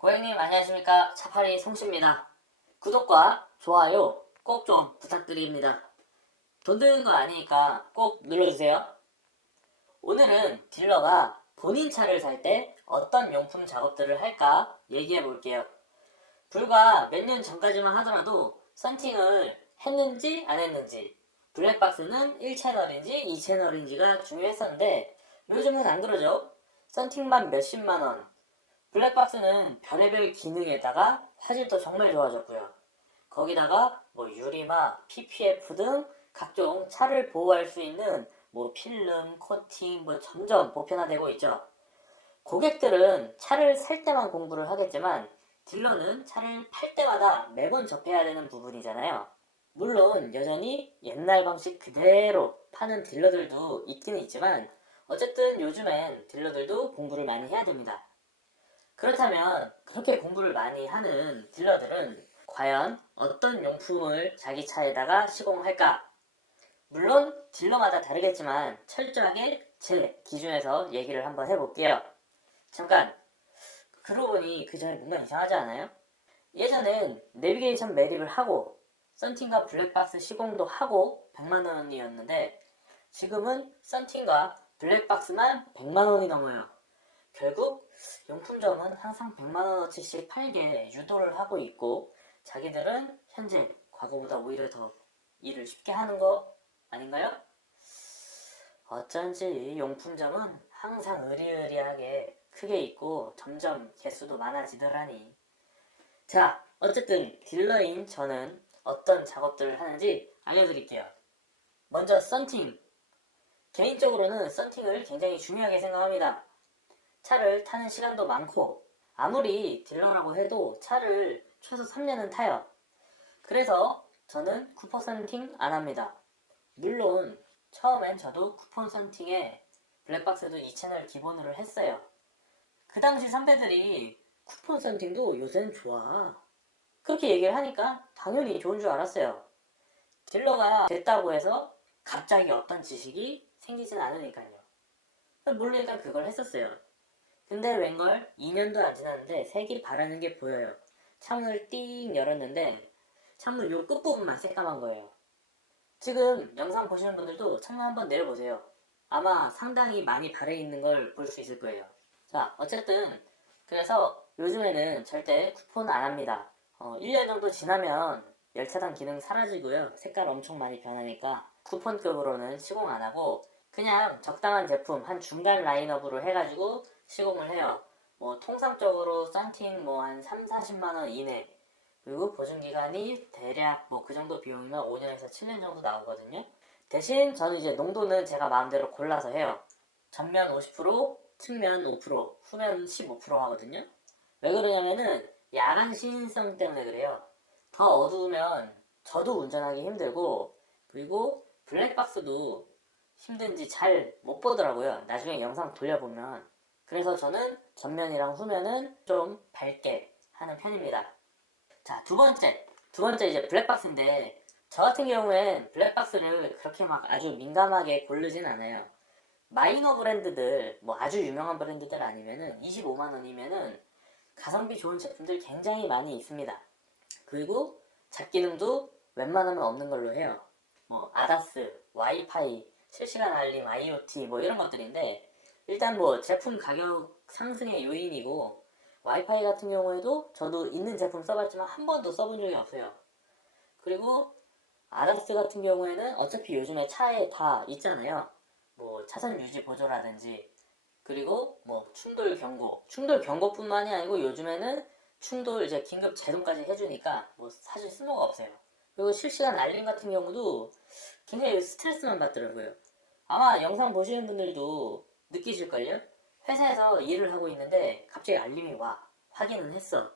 고객님 안녕하십니까. 차팔이 송씨입니다. 구독과 좋아요 꼭 좀 부탁드립니다. 돈 드는 거 아니니까 꼭 눌러주세요. 오늘은 딜러가 본인 차를 살 때 어떤 용품 작업들을 할까 얘기해 볼게요. 불과 몇 년 전까지만 하더라도 썬팅을 했는지 안 했는지, 블랙박스는 1채널인지 2채널인지가 중요했었는데 요즘은 안 그러죠. 썬팅만 몇십만원, 블랙박스는 별의별 기능에다가 화질도 정말 좋아졌고요. 거기다가 유리막, PPF 등 각종 차를 보호할 수 있는 필름, 코팅 점점 보편화되고 있죠. 고객들은 차를 살 때만 공부를 하겠지만 딜러는 차를 팔 때마다 매번 접해야 되는 부분이잖아요. 물론 여전히 옛날 방식 그대로 파는 딜러들도 있긴 있지만 어쨌든 요즘엔 딜러들도 공부를 많이 해야 됩니다. 그렇다면 그렇게 공부를 많이 하는 딜러들은 과연 어떤 용품을 자기 차에다가 시공할까? 물론 딜러마다 다르겠지만 철저하게 제 기준에서 얘기를 한번 해볼게요. 잠깐, 그러고 보니 그 전에 뭔가 이상하지 않아요? 예전엔 내비게이션 매립을 하고 썬팅과 블랙박스 시공도 하고 100만원이었는데 지금은 썬팅과 블랙박스만 100만원이 넘어요. 결국 용품점은 항상 100만원어치씩 팔게 유도를 하고 있고 자기들은 현재 과거보다 오히려 더 일을 쉽게 하는 거 아닌가요? 어쩐지 용품점은 항상 으리으리하게 크게 있고 점점 개수도 많아지더라니. 자, 어쨌든 딜러인 저는 어떤 작업들을 하는지 알려드릴게요. 먼저 썬팅. 개인적으로는 썬팅을 굉장히 중요하게 생각합니다. 차를 타는 시간도 많고 아무리 딜러라고 해도 차를 최소 3년은 타요. 그래서 저는 쿠폰 썬팅 안 합니다. 물론 처음엔 저도 쿠폰 썬팅에 블랙박스도 2채널 기본으로 했어요. 그 당시 선배들이 쿠폰 썬팅도 요새는 좋아, 그렇게 얘기를 하니까 당연히 좋은 줄 알았어요. 딜러가 됐다고 해서 갑자기 어떤 지식이 생기진 않으니까요. 모르니까 그걸 했었어요. 근데 웬걸 2년도 안 지났는데 색이 바라는 게 보여요. 창문을 띵 열었는데 창문 요 끝부분만 새까만 거예요. 지금 영상 보시는 분들도 창문 한번 내려보세요. 아마 상당히 많이 바래 있는 걸 볼 수 있을 거예요. 자, 어쨌든 그래서 요즘에는 절대 쿠폰 안 합니다. 1년 정도 지나면 열차단 기능 사라지고요. 색깔 엄청 많이 변하니까 쿠폰급으로는 시공 안 하고 그냥 적당한 제품 한 중간 라인업으로 해가지고 시공을 해요. 통상적으로 썬팅 한 3, 40만원 이내, 그리고 보증기간이 대략 그 정도 비용이면 5년에서 7년 정도 나오거든요. 대신 저는 이제 농도는 제가 마음대로 골라서 해요. 전면 50%, 측면 5%, 후면 15% 하거든요. 왜 그러냐면은 야간 시인성 때문에 그래요. 더 어두우면 저도 운전하기 힘들고, 그리고 블랙박스도 힘든지 잘 못 보더라고요. 나중에 영상 돌려보면. 그래서 저는 전면이랑 후면은 좀 밝게 하는 편입니다. 자, 두 번째 이제 블랙박스인데 저 같은 경우엔 블랙박스를 그렇게 막 아주 민감하게 고르진 않아요. 마이너 브랜드들, 아주 유명한 브랜드들 아니면은 25만원이면은 가성비 좋은 제품들 굉장히 많이 있습니다. 그리고 잡기능도 웬만하면 없는 걸로 해요. 아다스, 와이파이, 실시간 알림, IoT 이런 것들인데 일단 제품 가격 상승의 요인이고, 와이파이 같은 경우에도 저도 있는 제품 써봤지만 한 번도 써본 적이 없어요. 그리고 아다스 같은 경우에는 어차피 요즘에 차에 다 있잖아요. 차선 유지 보조라든지, 그리고 충돌 경고뿐만이 아니고 요즘에는 충돌 이제 긴급 제동까지 해주니까 사실 쓸모가 없어요. 그리고 실시간 알림 같은 경우도 굉장히 스트레스만 받더라고요. 아마 영상 보시는 분들도 느끼실걸요? 회사에서 일을 하고 있는데 갑자기 알림이 와. 확인은 했어.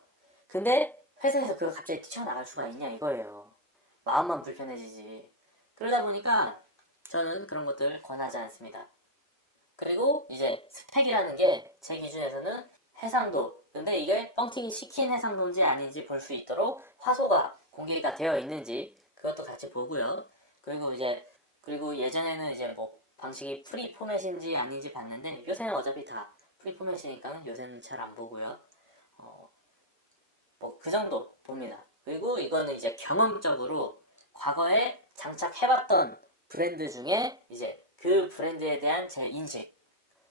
근데 회사에서 그거 갑자기 뛰쳐나갈 수가 있냐 이거예요. 마음만 불편해지지. 그러다 보니까 저는 그런 것들 권하지 않습니다. 그리고 이제 스펙이라는 게 제 기준에서는 해상도, 근데 이게 뻥튀기 시킨 해상도인지 아닌지 볼 수 있도록 화소가 공개가 되어 있는지 그것도 같이 보고요. 그리고 예전에는 이제 방식이 프리 포맷인지 아닌지 봤는데 요새는 어차피 다 프리 포맷이니까 요새는 잘 안 보고요. 그 정도 봅니다. 그리고 이거는 이제 경험적으로 과거에 장착해봤던 브랜드 중에 이제 그 브랜드에 대한 제 인식,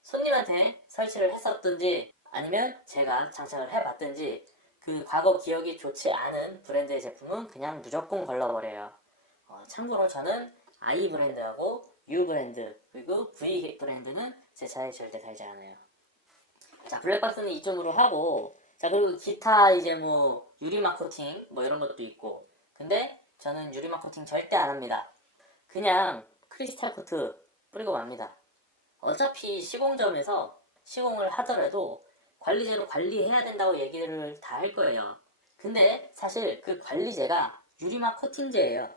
손님한테 설치를 했었든지 아니면 제가 장착을 해봤든지 그 과거 기억이 좋지 않은 브랜드의 제품은 그냥 무조건 걸러버려요. 참고로 저는 I 브랜드하고 U 브랜드 그리고 V 브랜드는 제 차에 절대 달지 않아요. 자, 블랙박스는 이쪽으로 하고, 자, 그리고 기타 이제 뭐 유리막 코팅 뭐 이런 것도 있고, 근데 저는 유리막 코팅 절대 안 합니다. 그냥 크리스탈 코트 뿌리고 맙니다. 어차피 시공점에서 시공을 하더라도 관리제로 관리해야 된다고 얘기를 다 할 거예요. 근데 사실 그 관리제가 유리막 코팅제예요.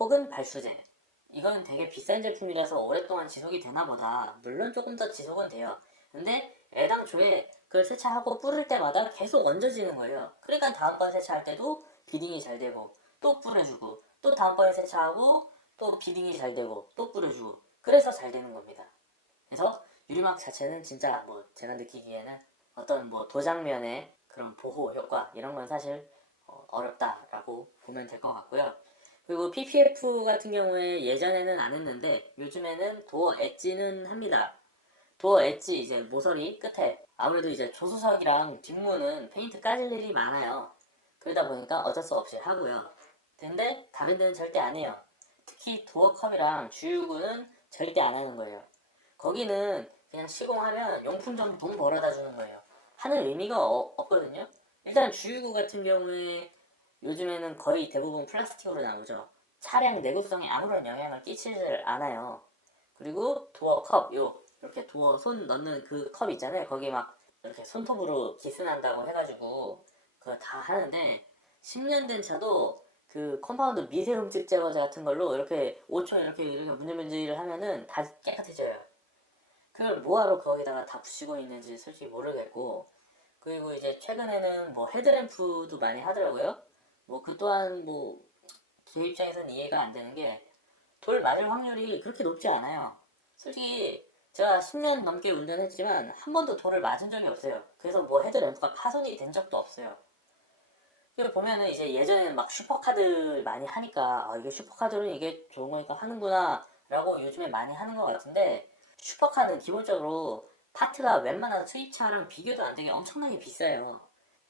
혹은 발수제. 이건 되게 비싼 제품이라서 오랫동안 지속이 되나 보다. 물론 조금 더 지속은 돼요. 근데 애당초에 그걸 세차하고 뿌릴 때마다 계속 얹어지는 거예요. 그러니까 다음번 세차할 때도 비딩이 잘 되고 또 뿌려주고 또 다음번에 세차하고 또 비딩이 잘 되고 또 뿌려주고 그래서 잘 되는 겁니다. 그래서 유리막 자체는 진짜 뭐 제가 느끼기에는 어떤 뭐 도장면의 그런 보호 효과 이런 건 사실 어렵다라고 보면 될 것 같고요. 그리고 PPF 같은 경우에 예전에는 안 했는데 요즘에는 도어 엣지는 합니다. 도어 엣지 이제 모서리 끝에 아무래도 이제 조수석이랑 뒷문은 페인트 까질 일이 많아요. 그러다 보니까 어쩔 수 없이 하고요. 근데 다른 데는 절대 안 해요. 특히 도어 컵이랑 주유구는 절대 안 하는 거예요. 거기는 그냥 시공하면 용품점 돈 벌어다 주는 거예요. 하는 의미가 없거든요. 일단 주유구 같은 경우에 요즘에는 거의 대부분 플라스틱으로 나오죠. 차량 내구성에 아무런 영향을 끼치질 않아요. 그리고 도어 컵, 이렇게 도어 손 넣는 그 컵 있잖아요. 거기 막 이렇게 손톱으로 기스난다고 해가지고 그거 다 하는데 10년 된 차도 그 컴파운드 미세흠집 제거제 같은 걸로 이렇게 5초 이렇게 문질문질을 하면은 다 깨끗해져요. 그걸 뭐하러 거기다가 다 붙이고 있는지 솔직히 모르겠고, 그리고 이제 최근에는 뭐 헤드램프도 많이 하더라고요. 뭐 그 또한 뭐 제 입장에서는 이해가 안 되는 게 돌 맞을 확률이 그렇게 높지 않아요. 솔직히 제가 10년 넘게 운전했지만 한 번도 돌을 맞은 적이 없어요. 그래서 뭐 헤드램프가 파손이 된 적도 없어요. 그리고 보면은 이제 예전에는 막 슈퍼카들 많이 하니까 이게 슈퍼카들은 이게 좋은 거니까 하는구나 라고 요즘에 많이 하는 것 같은데, 슈퍼카는 기본적으로 파트가 웬만한 수입차랑 비교도 안 되게 엄청나게 비싸요.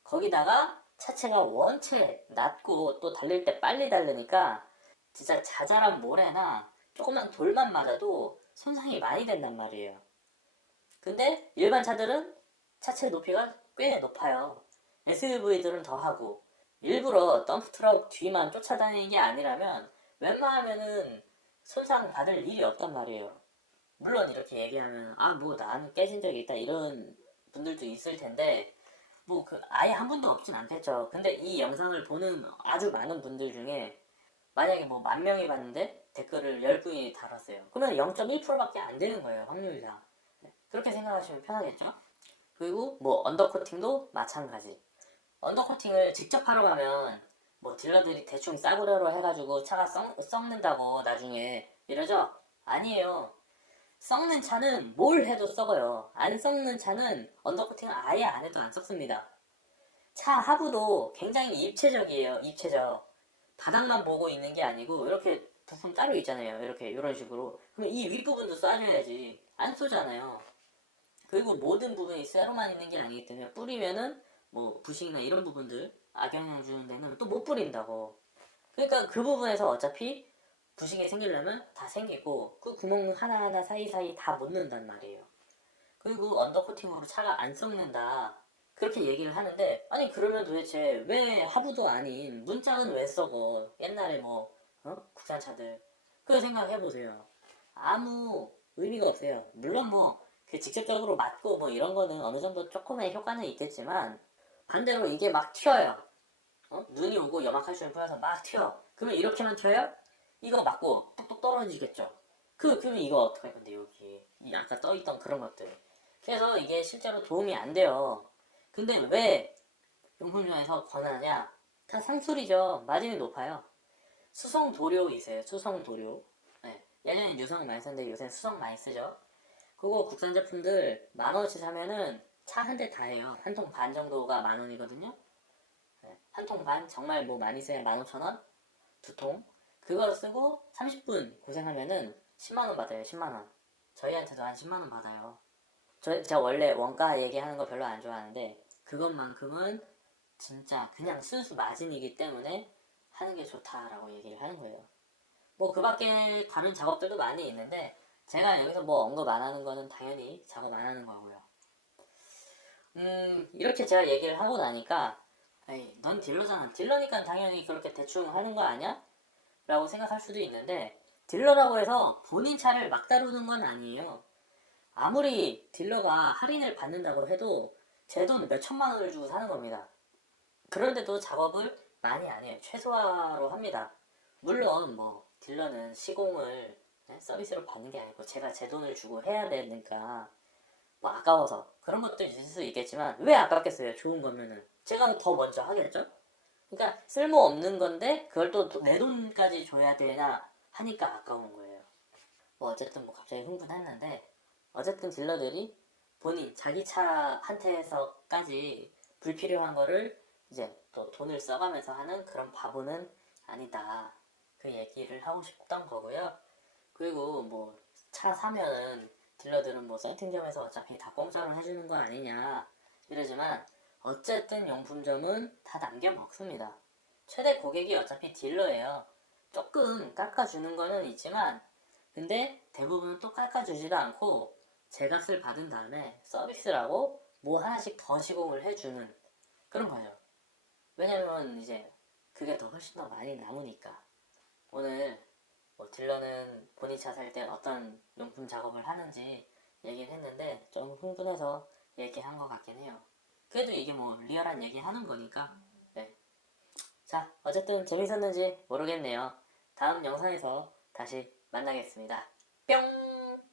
거기다가 차체가 원체 낮고 또 달릴 때 빨리 달리니까 진짜 자잘한 모래나 조그만 돌만 맞아도 손상이 많이 된단 말이에요. 근데 일반 차들은 차체 높이가 꽤 높아요. SUV들은 더 하고, 일부러 덤프트럭 뒤만 쫓아다니는 게 아니라면 웬만하면은 손상 받을 일이 없단 말이에요. 물론 이렇게 얘기하면 뭐 나는 깨진 적이 있다 이런 분들도 있을 텐데, 뭐 그 아예 한 분도 없진 않겠죠. 근데 이 영상을 보는 아주 많은 분들 중에 만약에 뭐 10,000명이 봤는데 댓글을 10분이 달았어요. 그러면 0.1%밖에 안 되는 거예요, 확률이다. 그렇게 생각하시면 편하겠죠? 그리고 뭐 언더코팅도 마찬가지. 언더코팅을 직접 하러 가면 뭐 딜러들이 대충 싸구려로 해가지고 차가 썩는다고 나중에 이러죠? 아니에요. 썩는 차는 뭘 해도 썩어요. 안 썩는 차는 언더코팅을 아예 안 해도 안 썩습니다. 차 하부도 굉장히 입체적이에요. 입체적. 바닥만 보고 있는 게 아니고 이렇게 부품 따로 있잖아요. 이렇게 이런 식으로. 그럼 이 윗부분도 쏴줘야지. 안 쏘잖아요. 그리고 모든 부분이 쇠로만 있는 게 아니기 때문에 뿌리면은 뭐 부식이나 이런 부분들 악영향 주는 데는 또 못 뿌린다고. 그러니까 그 부분에서 어차피 부식이 생기려면 다 생기고 그 구멍 하나하나 사이사이 다 못 넣는단 말이에요. 그리고 언더코팅으로 차가 안 썩는다 그렇게 얘기를 하는데, 아니 그러면 도대체 왜 하부도 아닌 문짝은 왜 썩어? 옛날에 뭐 국산차들 그거 생각해보세요. 아무 의미가 없어요. 물론 뭐 그 직접적으로 맞고 뭐 이런 거는 어느 정도 조금의 효과는 있겠지만 반대로 이게 막 튀어요. 눈이 오고 염화칼슘이 뿌려서 막 튀어. 그러면 이렇게만 튀어요? 이거 맞고 뚝뚝 떨어지겠죠. 그러면 이거 어떡할 건데 여기 이 아까 떠있던 그런 것들. 그래서 이게 실제로 도움이 안 돼요. 근데 왜 용품점에서 권하냐? 다 상술이죠. 마진이 높아요. 수성 도료이세요. 수성 도료. 네. 예전엔 유성 많이 썼는데 요새는 수성 많이 쓰죠. 그거 국산 제품들 10,000원어치 사면은 차 한 대 다 해요. 한 통 반 정도가 10,000원이거든요. 한 통 반 정말 뭐 많이 써야 15,000원? 두 통? 그걸 쓰고 30분 고생하면은 10만원 받아요. 10만원. 저희한테도 한 10만원 받아요. 제가 원래 원가 얘기하는 거 별로 안 좋아하는데 그것만큼은 진짜 그냥 순수 마진이기 때문에 하는 게 좋다라고 얘기를 하는 거예요. 뭐 그 밖에 다른 작업들도 많이 있는데 제가 여기서 뭐 언급 안 하는 거는 당연히 작업 안 하는 거고요. 이렇게 제가 얘기를 하고 나니까 에이, 넌 딜러잖아. 딜러니까 당연히 그렇게 대충 하는 거 아니야? 라고 생각할 수도 있는데 딜러라고 해서 본인 차를 막 다루는 건 아니에요. 아무리 딜러가 할인을 받는다고 해도 제 돈 몇 천만 원을 주고 사는 겁니다. 그런데도 작업을 많이 안 해요. 최소화로 합니다. 물론 뭐 딜러는 시공을 서비스로 받는 게 아니고 제가 제 돈을 주고 해야 되니까 뭐 아까워서 그런 것도 있을 수 있겠지만 왜 아깝겠어요? 좋은 거면은 제가 더 먼저 하겠죠? 그러니까 쓸모없는 건데 그걸 또 내 돈까지 줘야 되나 하니까 아까운 거예요. 뭐 어쨌든 뭐 갑자기 흥분했는데 어쨌든 딜러들이 본인 자기 차한테서까지 불필요한 거를 이제 또 돈을 써가면서 하는 그런 바보는 아니다. 그 얘기를 하고 싶던 거고요. 그리고 뭐 차 사면은 딜러들은 뭐 센팅점에서 어차피 다 공짜로 해주는 거 아니냐 이러지만 어쨌든 용품점은 다 남겨 먹습니다. 최대 고객이 어차피 딜러예요. 조금 깎아주는 거는 있지만 근데 대부분은 또 깎아주지도 않고 제 값을 받은 다음에 서비스라고 뭐 하나씩 더 시공을 해주는 그런 거죠. 왜냐면 이제 그게 더 훨씬 더 많이 남으니까. 오늘 뭐 딜러는 본인 차 살 때 어떤 용품 작업을 하는지 얘기를 했는데 좀 흥분해서 얘기한 것 같긴 해요. 그래도 이게 뭐 리얼한 얘기 하는 거니까. 네. 자, 어쨌든 재밌었는지 모르겠네요. 다음 영상에서 다시 만나겠습니다. 뿅!